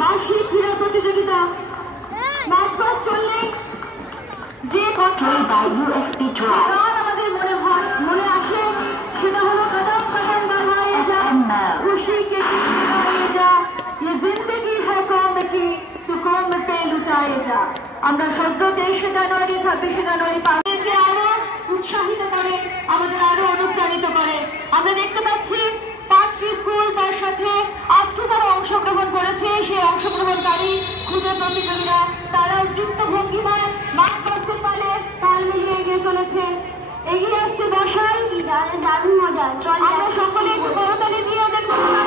বার্ষিক ক্রীড়া প্রতিযোগিতা ম্যাচ পাস চললে যে গান আমাদের মনে আসে সেটা হলো কদম কদম बढ़ाए जा खुशी के दिन बढ़ाए जा ये जिंदगी है कौम की तो कौम पे लुटाए जा। আমরা সদ্য 23 জানুয়ারি 26 জানুয়ারি পাঁচকে আরো উৎসাহিত করে, আমাদের আরো অনুপ্রাণিত করে। আমরা দেখতে পাচ্ছি 5টি স্কুল তার সাথে আজকে তারা অংশগ্রহণ করেছে। সেই অংশগ্রহণকারী ক্ষুদ্র প্রতিযোগীরা তারাও যুক্ত ভঙ্গিমায় মাঠ বাস্কেটবলে তাল মিলিয়ে এগিয়ে চলেছে। এগিয়ে আসছে বসাই, দারুণ মজা। আমরা সকলে একটু করতালি দিয়ে দেখুন।